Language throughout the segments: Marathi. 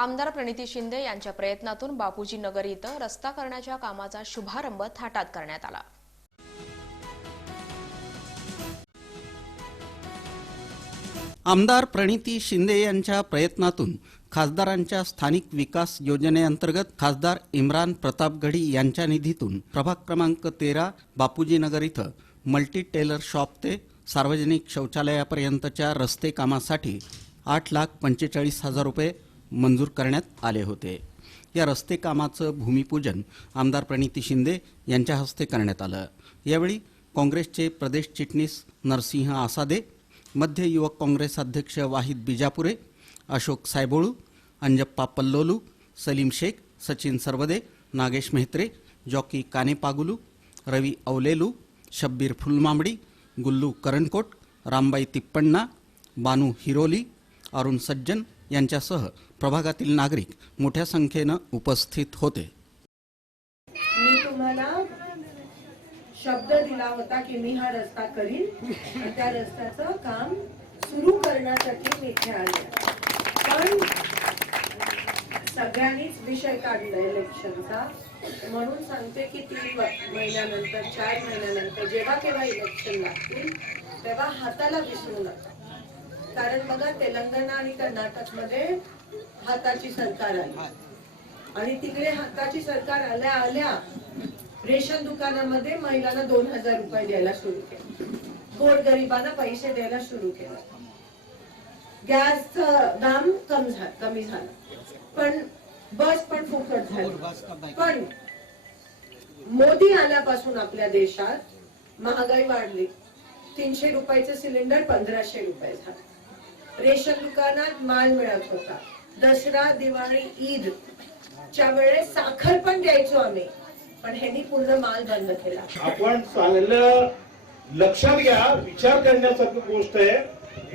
आमदार प्रणिती शिंदे यांच्या प्रयत्नातून बापूजी नगर इथं रस्ता करण्याच्या कामाचा शुभारंभ थाटात करण्यात आला. आमदार प्रणिती शिंदे यांच्या प्रयत्नातून खासदारांच्या स्थानिक विकास योजनेअंतर्गत खासदार इम्रान प्रतापगढी यांच्या निधीतून प्रभाग क्रमांक तेरा बापूजी नगर इथं मल्टी टेलर शॉप ते सार्वजनिक शौचालयापर्यंतच्या रस्ते कामासाठी आठ लाख पंचेचाळीस हजार रुपये मंजूर करण्यात आले होते. या रस्ते कामाचं भूमिपूजन आमदार प्रणिती शिंदे यांच्या हस्ते करण्यात आलं. यावेळी काँग्रेसचे प्रदेश चिटणीस नरसिंह आसादे मध्य युवक काँग्रेस अध्यक्ष वाहिद बिजापुरे अशोक सायबोळू अंजप्पा पल्लोलू सलीम शेख सचिन सरवदे नागेश मेहत्रे जॉकी कानेपागुलू रवी अवलेलू शब्बीर फुलमांबडी गुल्लू करणकोट रामबाई तिप्पण्णा बानू हिरोली अरुण सज्जन यांच्यासह प्रभागातील नागरिक मोठ्या संख्येनं उपस्थित होते. मी तुम्हाला शब्द दिला होता की मी हा रस्ता करीन त्या रस्त्याचं काम सुरू करण्यासाठी मी इथे आले. पण सगळ्यांनीच विषय काढला इलेक्शनचा. म्हणून सांगते की तीन महिन्यानंतर चार महिन्यानंतर जेव्हा केव्हा इलेक्शन लागतील तेव्हा हाताला विसरू नका. कारण बघा तेलंगणा आणि कर्नाटकमध्ये हाताची सरकार आली. आणि तिकडे हक्काची सरकार आल्या आल्या रेशन दुकानामध्ये महिलांना दोन हजार रुपये द्यायला सुरू केलं. गोरगरिबांना पैसे द्यायला सुरू केलं. गॅसचं दाम कम झालं कमी झालं. पण बस पण फुकट झाली. पण मोदी आल्यापासून आपल्या देशात महागाई वाढली. तीनशे रुपयाचे सिलेंडर पंधराशे रुपये झाले. रेशन दुकानात माल मिळत होता. दसरा दिवाळी ईद च्या वेळेस साखर पण द्यायचो आम्ही. पण ह्यांनी पूर्ण माल बंद केला. आपण चांगलं लक्षात घ्या विचार करण्यासारखी गोष्ट आहे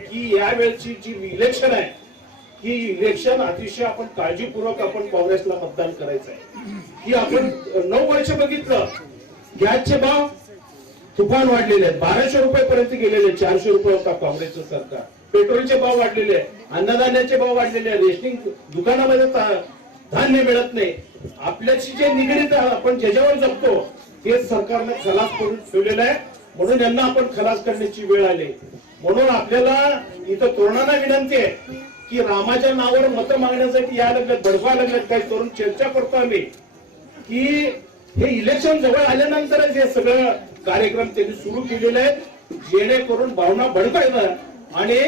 की यावेळची जी इलेक्शन आहे ही इलेक्शन अतिशय आपण काळजीपूर्वक आपण काँग्रेसला मतदान करायचं आहे. की आपण नऊ वर्ष बघितलं गॅसचे भाव तुफान वाढलेले आहेत. बाराशे रुपये पर्यंत गेलेले चारशे रुपये होता काँग्रेसचं सरकार. पेट्रोलचे भाव वाढलेले आहेत अन्नधान्याचे भाव वाढलेले आहेत रेशनिंग दुकानामध्ये धान्य मिळत नाही. आपल्याशी जे निगडीत आपण ज्याच्यावर जगतो ते सरकारने खलास करून ठेवलेलं आहे. म्हणून यांना आपण खलास करण्याची वेळ आली. म्हणून आपल्याला इथं तरुणांना विनंती आहे की रामाच्या नावावर मतं मागण्यासाठी या लग्नात बडवा लग्नात काही तरुण चर्चा करतो आम्ही. की हे इलेक्शन जवळ आल्यानंतरच हे सगळं कार्यक्रम त्यांनी सुरू केलेले आहेत. जेणेकरून भावना भडकळणार आणि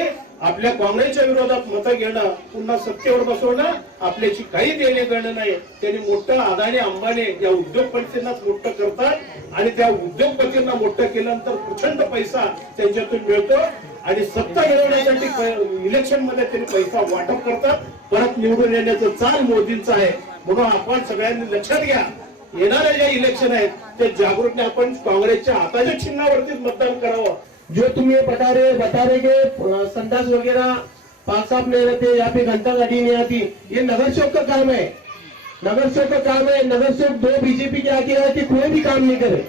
आपल्या काँग्रेसच्या विरोधात मतं घेणं पुन्हा सत्तेवर बसवणं आपल्याशी काही देणे घेणं नाही. त्यांनी मोठं अदानी अंबानी या उद्योगपतींनाच मोठं करतात आणि त्या उद्योगपतींना मोठं केल्यानंतर प्रचंड पैसा त्यांच्यातून मिळतो आणि सत्ता मिळवण्यासाठी इलेक्शनमध्ये त्यांनी पैसा वाटप करतात. परत निवडून येण्याचं चाल मोदींचं आहे. म्हणून आपण सगळ्यांनी लक्षात घ्या येणाऱ्या ज्या इलेक्शन आहेत ते जागृतीने आपण काँग्रेसच्या हाताच्या चिन्हावरतीच मतदान करावं. जो तुम ये बता रहे बता रहे कि संडास वगैरह पाक साफ़ नहीं रहते या फिर घंटा गाड़ी नहीं आती। ये नगर सेवक का काम है। नगर सेवक का काम है। नगर सेवक दो बीजेपी के आके रहा कोई भी काम नहीं करे।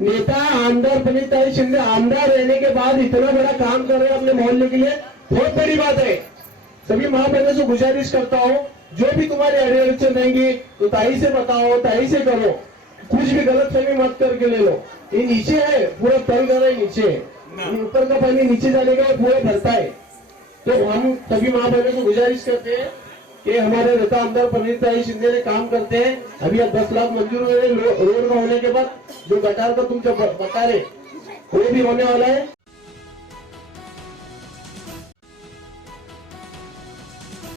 नेता, आमदार पुनीताई शिंदे आमदार रहने के बाद इतना बड़ा काम कर रहे हैं अपने मोहल्ले के लिए, बहुत बड़ी बात है। सभी माँ बहनों से गुजारिश करता हूँ, जो भी तुम्हारे अड़ियल रहेंगे तो ताई से बताओ, ताई से करो। कुछ भी गलत फहमी मत करके ले लो। ये नीचे है, पूरा तल कर है नीचे ये ऊपर का पानी नीचे जाने का? पूरा भरता है तो हम सभी माँ से गुजारिश करते हैं कि हमारे नेता आमदार पंडित शिंदे ने काम करते हैं अभी अब दस लाख मंजूर हुए रोड होने के बाद जो गटार का तुम जो बता रहे वो भी होने वाला है।